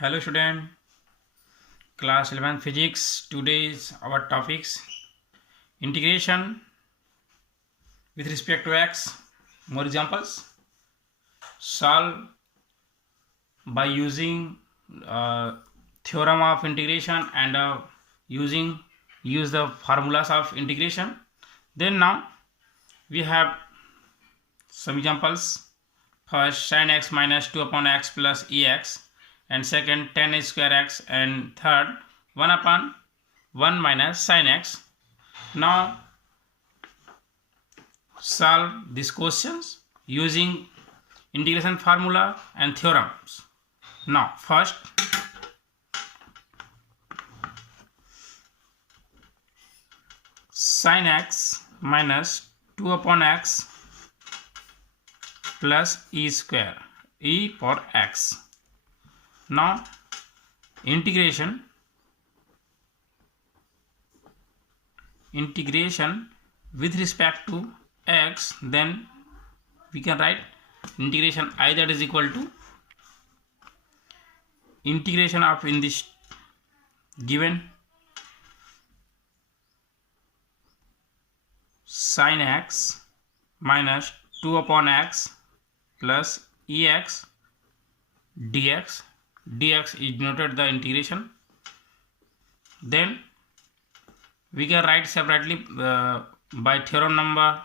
Hello student, class 11 physics. Today is our topics integration with respect to x. More examples. Solve by using theorem of integration and use the formulas of integration. Then now we have some examples. First, sin x minus 2 upon x plus ex, and second, tan square x, and third, 1 upon 1 minus sin x. Now solve these questions using integration formula and theorems. Now first, sin x minus 2 upon x plus e square, e for x. Now integration with respect to x, then we can write integration I, that is equal to integration of, in this given, sin x minus 2 upon x plus ex dx. Dx is denoted the integration. Then we can write separately by theorem number.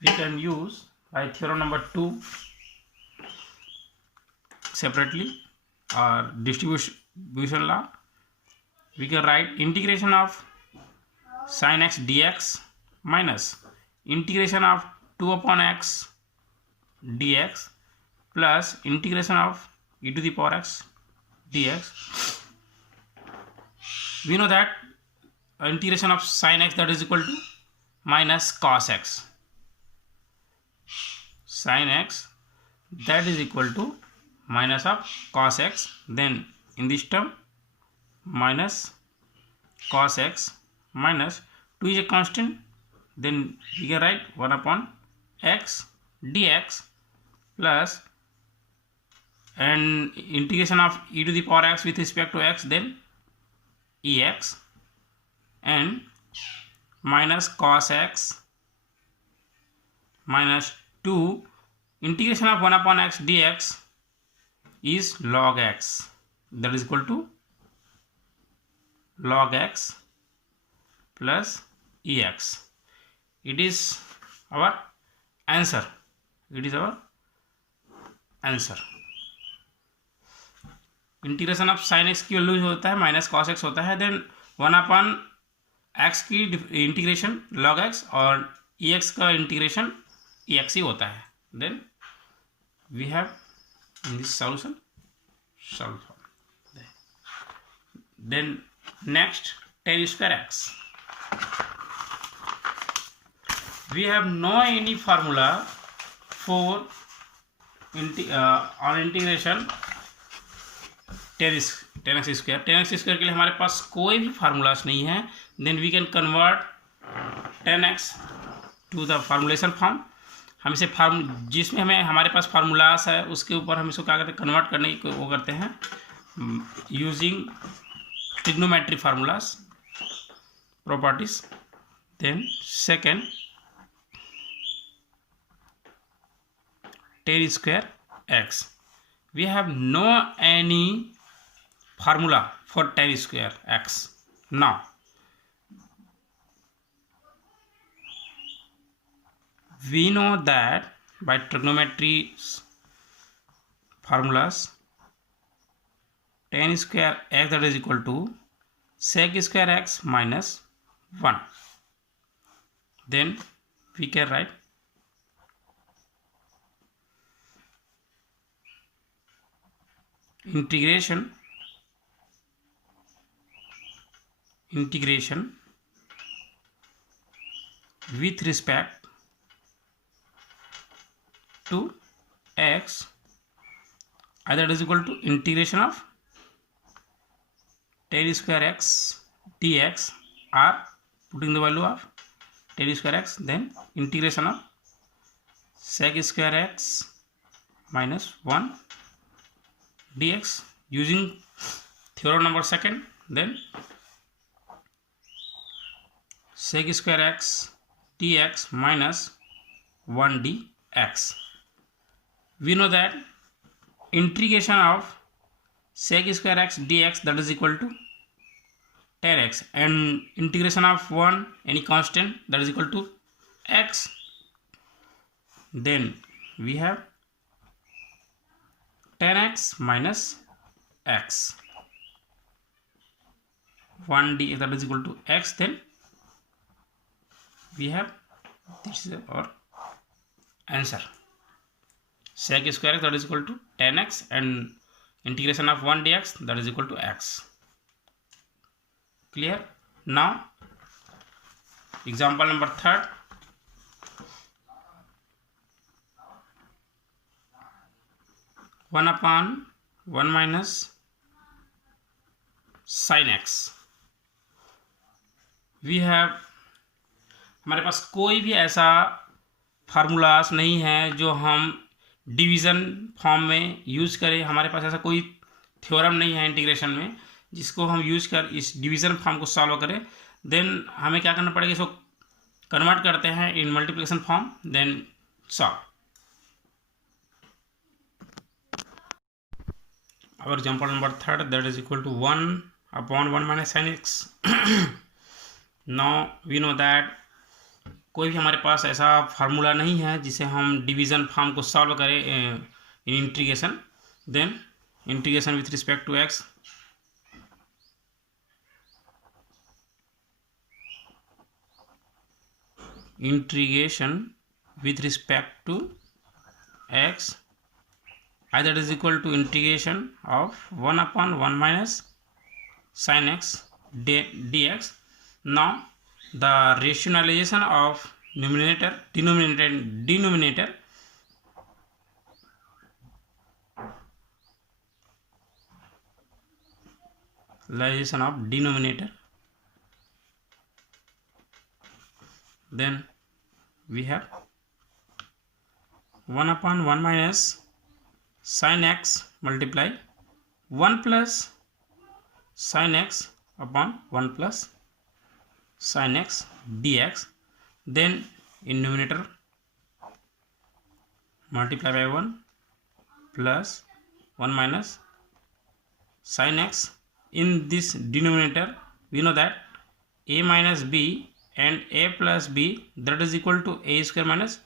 We can use by theorem number 2 separately, or distribution law. We can write integration of sin x dx minus integration of 2 upon x dx plus integration of e to the power x dx. We know that integration of sin x, that is equal to minus cos x. Sin x, that is equal to minus of cos x. Then in this term, minus cos x minus 2 is a constant. Then we can write 1 upon x dx plus, and integration of e to the power x with respect to x, then ex, and minus cos x minus 2 integration of 1 upon x dx is log x, that is equal to log x plus ex. It is our answer. Integration of sine x की value होता है minus cos x होता है, then 1 upon x की integration log x, और e x का integration e x ही होता है. Then we have in this solution then next, tan square x. We have no any formula for on integration tan x square. tan x square के लिए हमारे पास कोई भी फार्मूलास नहीं है. Then we can convert tan x to the formulation form. हम इसे जिसमें हमारे पास फार्मूलास है उसके ऊपर हम इसको क्या करते हैं, कन्वर्ट करने की वो करते हैं using trigonometry formulas properties. Then second, tan square x. We have no any formula for tan square x. Now we know that by trigonometry formulas, tan square x, that is equal to sec square x minus 1. Then we can write integration with respect to x, either it is equal to integration of tan square x dx, or putting the value of tan square x, then integration of sec square x minus 1 dx using theorem number second. Then sec square x dx minus 1 dx. We know that integration of sec square x dx, that is equal to tan x, and integration of 1 any constant, that is equal to x. Then we have tan x minus x, 1 dx, that is equal to x. Then we have, this is our answer, sec square x, that is equal to tan x, and integration of 1 dx, that is equal to x. Clear? Now example number 3rd. One upon 1 minus sin x. We have, हमारे पास कोई भी ऐसा formulas नहीं है जो हम division form में use करें. हमारे पास ऐसा कोई थ्योरम नहीं है इंटीग्रेशन में जिसको हम यूज़ कर इस डिवीज़न फॉर्म को सॉल्व करें. देन हमें क्या करना पड़ेगा, इसको कन्वर्ट करते हैं in multiplication form, then solve. Our example number 3rd, that is equal to 1 upon 1 minus sin x. Now we know that कोई भी हमारे पास ऐसा फार्मूला नहीं है जिसे हम डिवीज़न फॉर्म को सॉल्व करें in integration. Then integration with respect to x, integration with respect to x, either is equal to integration of 1 upon 1 minus sin x dx. Now the rationalization of numerator, denominator realization of denominator. Then we have 1 upon 1 minus sin x multiply 1 plus sin x upon 1 plus sin x dx. Then in numerator multiply by 1 plus 1 minus sin x. In this denominator we know that a minus b and a plus b, that is equal to a square minus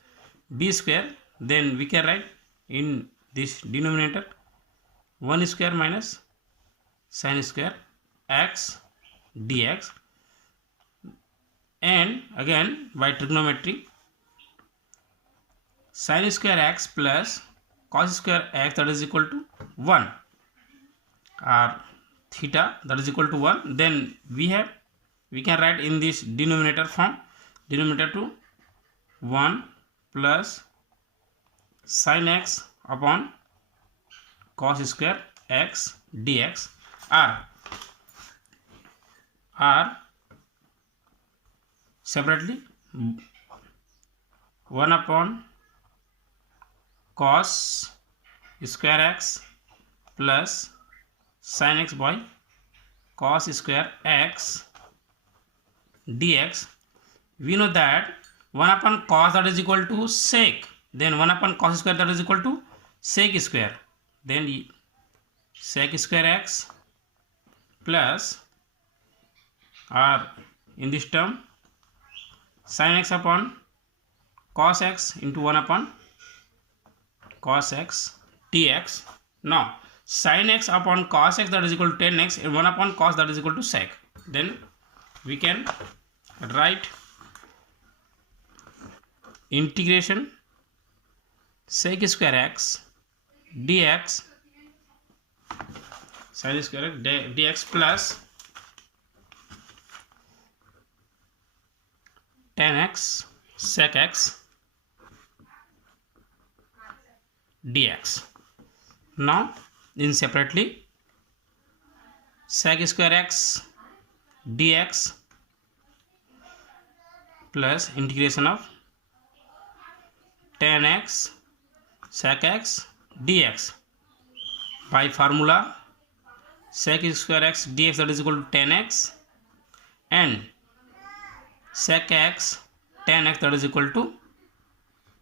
b square. Then we can write in this denominator 1 square minus sin square x dx. And again by trigonometry, sin square x plus cos square x, that is equal to 1, or theta, that is equal to 1. Then we can write in this denominator form, denominator to 1 plus sin x upon cos square x dx, or separately 1 upon cos square x plus sin x by cos square x dx. We know that 1 upon cos, that is equal to sec. Then 1 upon cos square, that is equal to sec square. Then sec square x plus, or in this term sin x upon cos x into 1 upon cos x dx. Now sin x upon cos x, that is equal to tan x, and 1 upon cos, that is equal to sec. Then we can write integration sec square x dx, sin square x dx plus tan x sec x dx. Now in separately sec square x dx plus integration of tan x sec x dx. by formula sec square x dx that is equal to 10x and sec x tan x that is equal to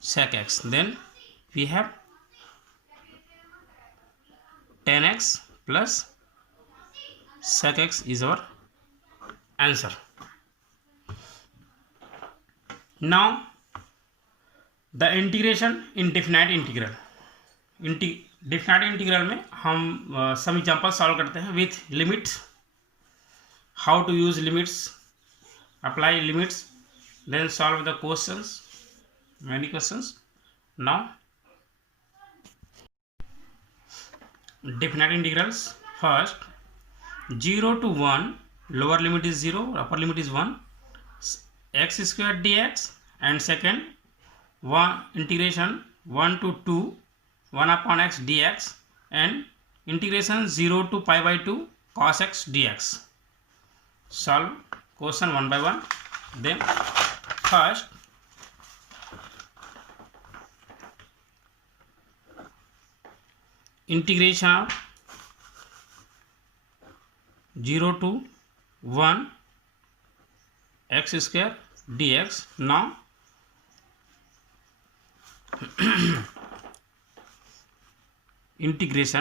sec x. Then we have tan x plus sec x is our answer. Now the integration in definite integral. Definite integral में हम some example solve करते हैं with limits. How to use limits, apply limits, then solve the questions, many questions. Now definite integrals. First 0 to 1, lower limit is 0, upper limit is 1, x square dx, and second integration 1 to 2 1 upon x dx and integration 0 to pi by 2 cos x dx. Solve question one by one. Then first integration of 0 to 1 x square dx. Now integrate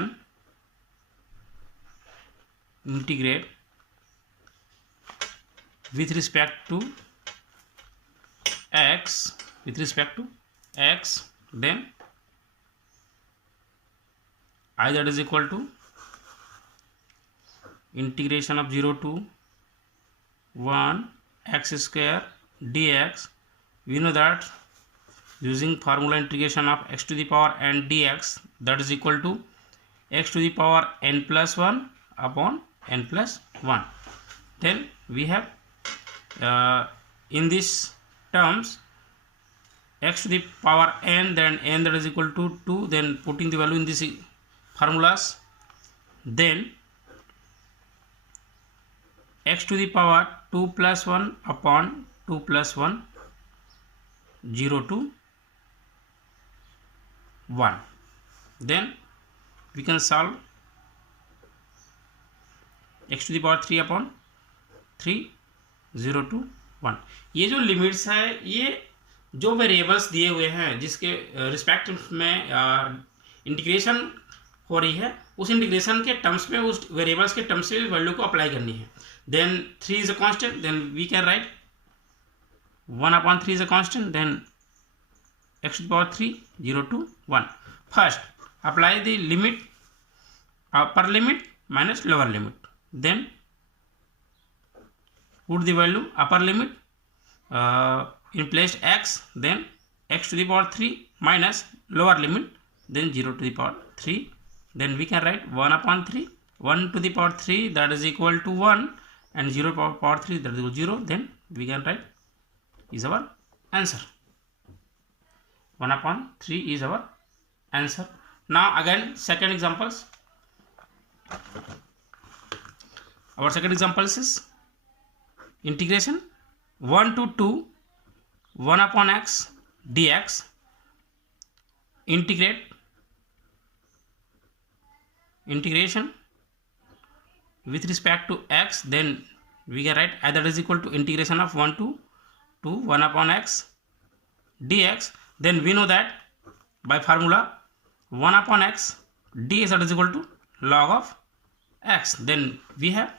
with respect to x, then I that is equal to integration of 0 to 1 x square dx. We know that using formula integration of x to the power n dx that is equal to x to the power n plus 1 upon n plus 1. Then we have in this terms x to the power n, then n that is equal to 2, then putting the value in this formulas, then x to the power 2 plus 1 upon 2 plus 1, 0 to 1. Then we can solve x to the power 3 upon 3, 0 to 1. ये जो limits है, ये जो variables दिए हुए हैं जिसके respect में इंटीग्रेशन हो रही है, उस इंटीग्रेशन के टर्म्स में, उस वेरिएबल्स के टर्म्स में वैल्यू को अप्लाई करनी है. Then 3 is a constant, then we can write 1 upon 3 is a constant, then x to the power 3, 0 to 1. First apply the limit, upper limit minus lower limit, then put the value upper limit in place x, then x to the power 3 minus lower limit, then 0 to the power 3, then we can write 1 upon 3, 1 to the power 3 that is equal to 1 and 0 to the power 3 that is equal to 0, then we can write is our answer. 1 upon 3 is our answer. Now again second examples. Our second examples is integration 1 to 2 1 upon x dx. Integration with respect to x, then we can write either is equal to integration of 1 to 2 1 upon x dx. Then we know that by formula 1 upon x dx that is equal to log of x. Then we have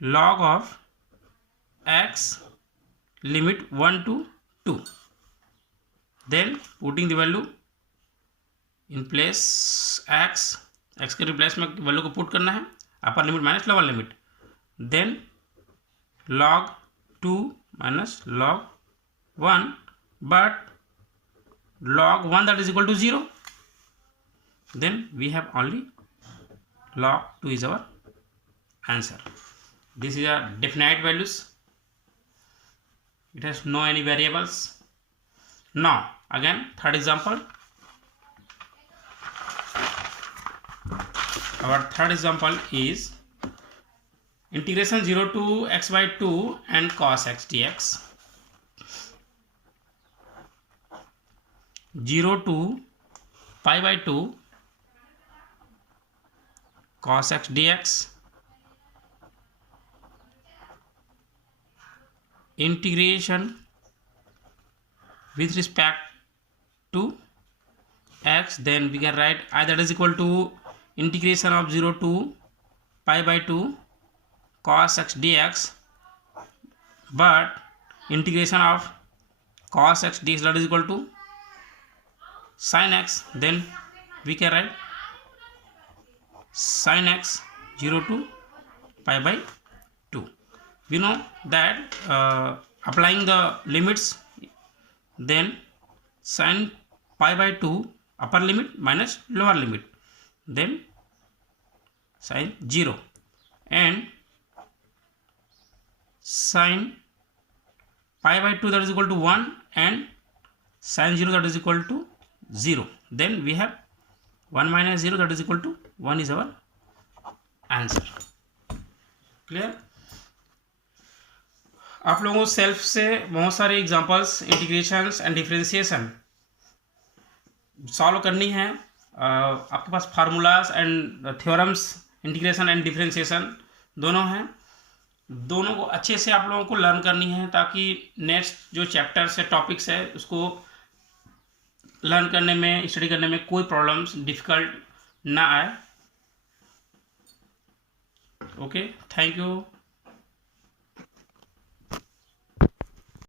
log of x limit 1 to 2, then putting the value in place x के replace में value को put करना है, upper limit minus lower limit, then log 2 minus log 1, but log 1 that is equal to 0, then we have only log 2 is our answer. This is a definite values, it has no any variables. Now again third example. Our third example is integration 0 to x by 2 and cos x dx. 0 to pi by 2 cos x dx integration with respect to x, then we can write I that is equal to integration of 0 to pi by 2 cos x dx, but integration of cos x dx that is equal to sin x, then we can write sin x 0 to pi by 2. We know that applying the limits, then sin pi by 2 upper limit minus lower limit, then sin 0, and sin pi by 2 that is equal to 1 and sin 0 that is equal to 0, then we have 1 minus 0 that is equal to 1 is our answer. Clear. आप लोगों को self से बहुत सारे examples integrations and differentiation solve करनी है. आपके पास formulas and theorems integration and differentiation दोनों हैं. दोनों को अच्छे से आप लोगों को लर्न करनी है ताकि नेक्स्ट जो चैप्टर्स है टॉपिक्स है उसको लर्न करने में स्टडी करने में कोई प्रॉब्लम्स डिफिकल्ट ना आए. Okay, thank you.